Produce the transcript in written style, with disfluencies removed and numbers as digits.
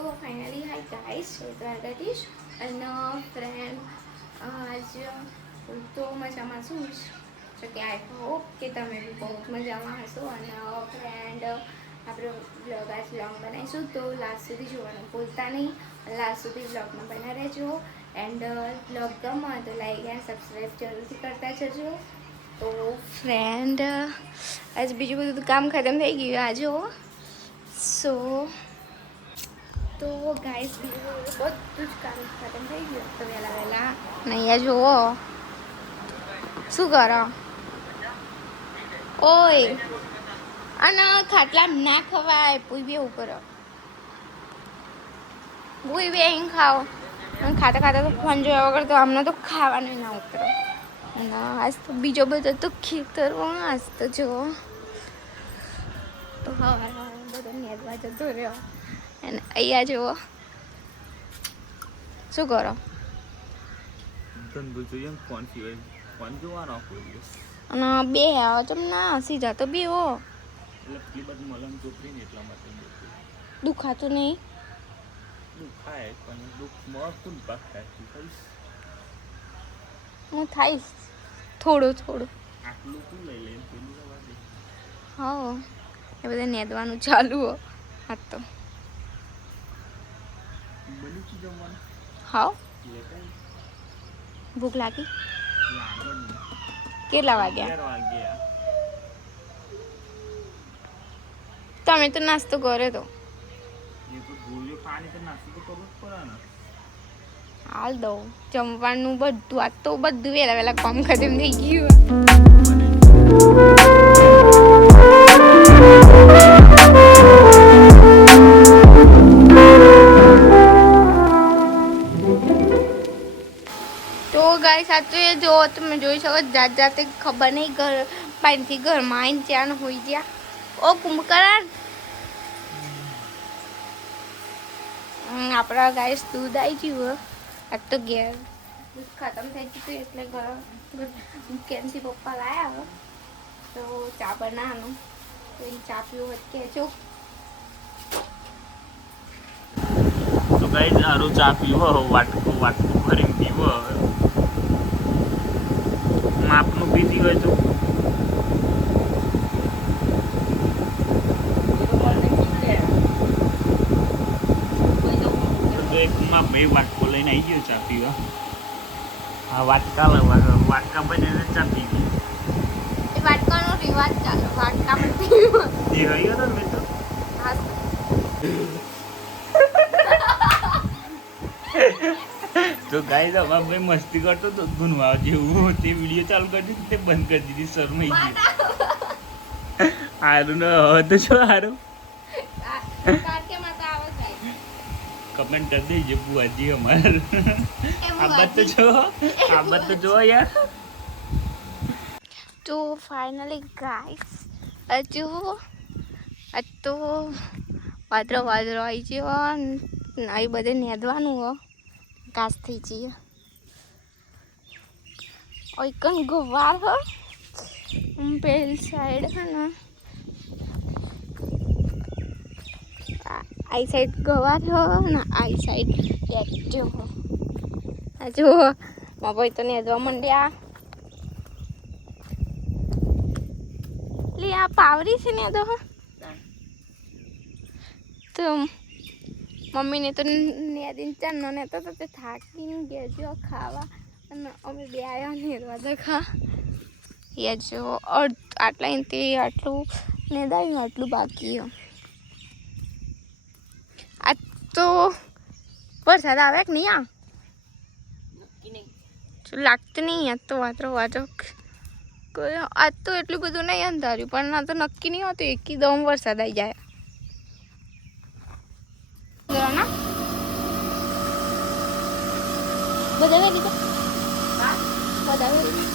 finally hi guys Dwarkadhish અને friend આજ તો મજામાં છું જો કે આઈ હોપ કે તમે બી બહુ મજામાં હશો અને ફ્રેન્ડ આપણે બ્લોગ આજ લોંગ બનાવીશું તો લાસ્ટ સુધી જોવાનું ભૂલતા નહીં લાસ્ટ સુધી બ્લોગમાં બના રહેજો એન્ડ બ્લોગ ગમે તો લાઈક એન્ડ સબસ્ક્રાઈબ જરૂરથી કરતા જજો તો ફ્રેન્ડ આજ બીજું બધું કામ ખતમ થઈ ગયું આજે સો તો ગાઈસ બધું જ કામ ખતમ થઈ ગયું તો વહેલા વહેલા અહીંયા જુઓ શું કરો ઓય અને ખાટલા ના ખવાય પૂઈ બી એવું કરો પૂઈ બી અહીં ખાઓ ખાતા ખાતા તો ફોન જોયા વગર તો અમને તો ખાવાનું ના ઉતરો ના આજ તો બીજો બધો તો ખેતરમાં આજ તો જુઓ તો હવે બધો નેદવા જતો રહ્યો અને અહીંયા જુઓ શું કરો અને બે આવો તો ના સીધા તો બે હો દુખાતું નહીં હું થાઈશ થોડું થોડું હા એ બધા નેદવાનું ચાલુ હો આ તો હા ભૂખ લાગી કેટલા વાગ્યા તમે તો નાસ્તો કર્યો તો હાલ દઉં જમવાનું બધું આ તો બધું વહેલા વહેલા કામ ખતમ થઈ ગયું તો ગાઈસ આ તો એ જો તમે જોઈ શકો જાત જાતે ખબર નહીં ઘર પાણીથી ઘરમાં આવીને ત્યાં હોઈ ગયા ઓ કુંભકરણ આપણા ગાઈસ દૂધ આવી ગયું આજ તો ઘેર દૂધ ખતમ થઈ ગયું એટલે કેમથી પપ્પા લાયા તો ચા બનાવવાનું તો એ ચા પીવું હોય કહેજો તો ગાઈસ આરું ચા પીવો વાટકું ભરીને પીવો માપનું પીધી હોય તો એકમાં બે વાટકો લઈને આવી ગયો ચા પીવા હા વાટકા બને ચા પીવી એ વાટકાનો રિવાજ ચાલો વાટકા પર પીવું એ રહ્યો તો મેં તો તો ગાઈસ હવે ભાઈ મસ્તી કરતો તો ગુનવા જેવું તે વિડીયો ચાલુ કરી દીધી તે બંધ કરી દીધી શરમાઈ ગઈ હારું ને હવે તો શું હારું કમેન્ટ કરી દેજો બુઆજી અમાર આ બાત તો જો યાર તો ફાઇનલી ગાઈસ હજુ આ તો વાદરો આવી ગયો આ બધે નેદવાનું હો ઘાસ થઈ જઈએ ઓઈકન ગવાર હો પેલી સાઈડ હે ને આઈ સાઈડ ગવાર હો ને આઈ સાઈડ ટ્રેક્ટર હો આ જો મારા ભાઈ તો નેદવા માંડ્યા લે આ પાવરી છે નેદો હો તો મમ્મીને તો નેદીને ચાનો નેતો તો તે થાકીને ગયો ખાવા અને અમે બે આવ્યા નેદવા તો ખા એ જો આટલા તે આટલું નેદાયું આટલું બાકી આ તો વરસાદ આવે કે નહીં લાગતું નહીં આજ તો વાતરો આજ તો એટલું બધું નહીં અંધાર્યું પણ ના તો નક્કી નહીં હોતું એકદમ વરસાદ આવી જાય ના બધા વેરી બધા વેરી